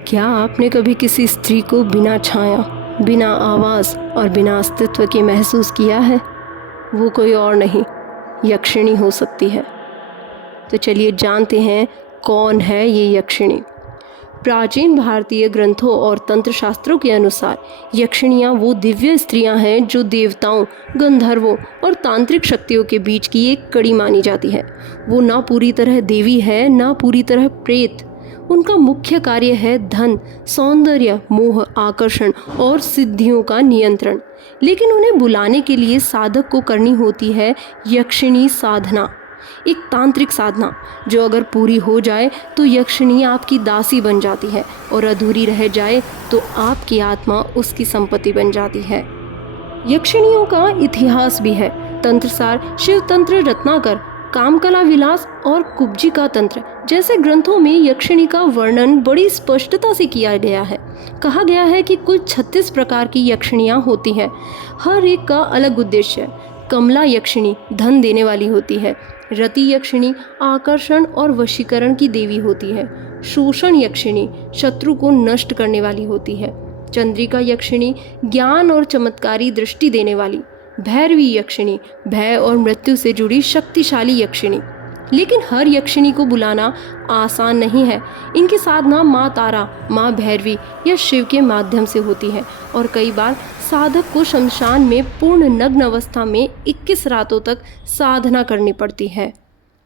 क्या आपने कभी किसी स्त्री को बिना छाया, बिना आवाज़ और बिना अस्तित्व के महसूस किया है? वो कोई और नहीं, यक्षिणी हो सकती है। तो चलिए जानते हैं कौन है ये यक्षिणी। प्राचीन भारतीय ग्रंथों और तंत्र शास्त्रों के अनुसार यक्षिणियाँ वो दिव्य स्त्रियाँ हैं जो देवताओं, गंधर्वों और तांत्रिक शक्तियों के बीच की एक कड़ी मानी जाती है। वो ना पूरी तरह देवी है, ना पूरी तरह प्रेत। उनका मुख्य कार्य है धन, सौंदर्य, मोह, आकर्षण और सिद्धियों का नियंत्रण। लेकिन उन्हें बुलाने के लिए साधक को करनी होती है यक्षिणी साधना, एक तांत्रिक साधना जो अगर पूरी हो जाए तो यक्षिणी आपकी दासी बन जाती है और अधूरी रह जाए तो आपकी आत्मा उसकी संपत्ति बन जाती है। यक्षिणियों का इतिहास भी है। तंत्रसार, शिव तंत्र रत्नाकर, कामकला विलास और कुब्जिका तंत्र जैसे ग्रंथों में यक्षिणी का वर्णन बड़ी स्पष्टता से किया गया है। कहा गया है कि कुल 36 प्रकार की यक्षिणियाँ होती हैं, हर एक का अलग उद्देश्य है। कमला यक्षिणी धन देने वाली होती है। रति यक्षिणी आकर्षण और वशीकरण की देवी होती है। शोषण यक्षिणी शत्रु को नष्ट करने वाली होती है। चंद्रिका यक्षिणी ज्ञान और चमत्कारी दृष्टि देने वाली। भैरवी यक्षिणी भय और मृत्यु से जुड़ी शक्तिशाली यक्षिणी। लेकिन हर यक्षिणी को बुलाना आसान नहीं है। इनकी साधना माँ तारा, माँ भैरवी या शिव के माध्यम से होती है और कई बार साधक को शमशान में पूर्ण नग्न अवस्था में 21 रातों तक साधना करनी पड़ती है।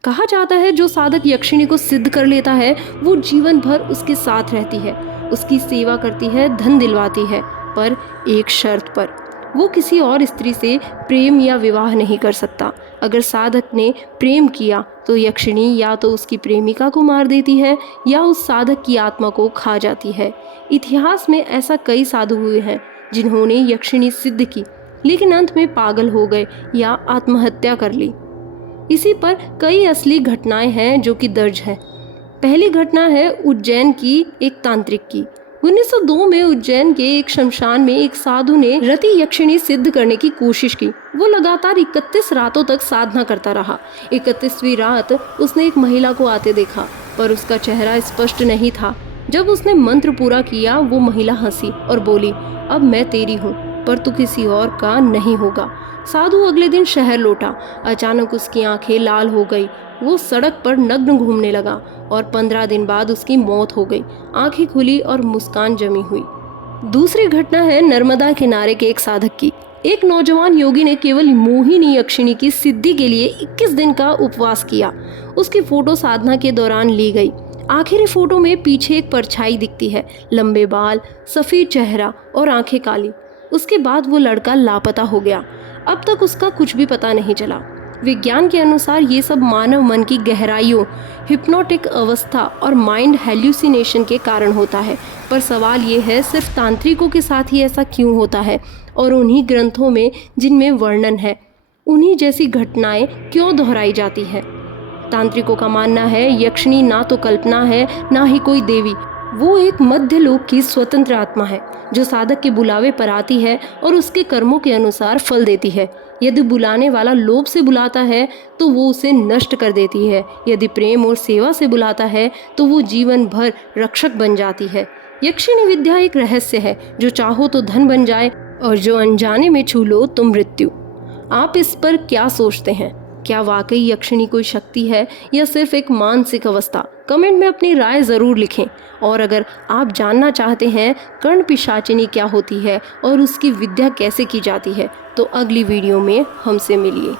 कहा जाता है जो साधक यक्षिणी को सिद्ध कर लेता है वो जीवन भर उसके साथ रहती है, उसकी सेवा करती है, धन दिलवाती है, पर एक शर्त पर। वो किसी और स्त्री से प्रेम या विवाह नहीं कर सकता। अगर साधक ने प्रेम किया तो यक्षिणी या तो उसकी प्रेमिका को मार देती है या उस साधक की आत्मा को खा जाती है। इतिहास में ऐसा कई साधु हुए हैं जिन्होंने यक्षिणी सिद्ध की लेकिन अंत में पागल हो गए या आत्महत्या कर ली। इसी पर कई असली घटनाएं हैं जो कि दर्ज है। पहली घटना है उज्जैन की एक तांत्रिक की। 1902 में उज्जैन के एक शमशान में एक साधु ने रति यक्षिणी सिद्ध करने की कोशिश की। वो लगातार 31 रातों तक साधना करता रहा। 31वीं रात उसने एक महिला को आते देखा पर उसका चेहरा स्पष्ट नहीं था। जब उसने मंत्र पूरा किया वो महिला हंसी और बोली, अब मैं तेरी हूँ पर तू किसी और का नहीं होगा। साधु अगले दिन शहर लौटा। अचानक उसकी आंखें लाल हो गई। वो सड़क पर नग्न घूमने लगा और 15 दिन बाद उसकी मौत हो गई। आंखें खुली और मुस्कान जमी हुई। दूसरी घटना है नर्मदा किनारे के एक साधक की। एक नौजवान योगी ने केवल मोहिनी यक्षिणी की सिद्धि के लिए 21 दिन का उपवास किया। उसकी फोटो साधना के दौरान ली गई। आखिरी फोटो में पीछे एक परछाई दिखती है, लंबे बाल, सफ़ेद चेहरा और आंखें काली। उसके बाद वो लड़का लापता हो गया। अब तक उसका कुछ भी पता नहीं चला। विज्ञान के अनुसार ये सब मानव मन की गहराइयों, हिप्नोटिक अवस्था और माइंड हेल्यूसिनेशन के कारण होता है। पर सवाल ये है सिर्फ तांत्रिकों के साथ ही ऐसा क्यों होता है और उन्हीं ग्रंथों में जिनमें वर्णन है उन्हीं जैसी घटनाएं क्यों दोहराई जाती है। तांत्रिकों का मानना है यक्षिणी ना तो कल्पना है ना ही कोई देवी, वो एक मध्य लोक की स्वतंत्र आत्मा है जो साधक के बुलावे पर आती है और उसके कर्मों के अनुसार फल देती है। यदि बुलाने वाला लोभ से बुलाता है तो वो उसे नष्ट कर देती है। यदि प्रेम और सेवा से बुलाता है तो वो जीवन भर रक्षक बन जाती है। यक्षिणी विद्या एक रहस्य है, जो चाहो तो धन बन जाए और जो अनजाने में छू लो तो मृत्यु। आप इस पर क्या सोचते हैं? क्या वाकई यक्षिणी कोई शक्ति है या सिर्फ एक मानसिक अवस्था? कमेंट में अपनी राय ज़रूर लिखें। और अगर आप जानना चाहते हैं कर्ण पिशाचिनी क्या होती है और उसकी विद्या कैसे की जाती है तो अगली वीडियो में हमसे मिलिए।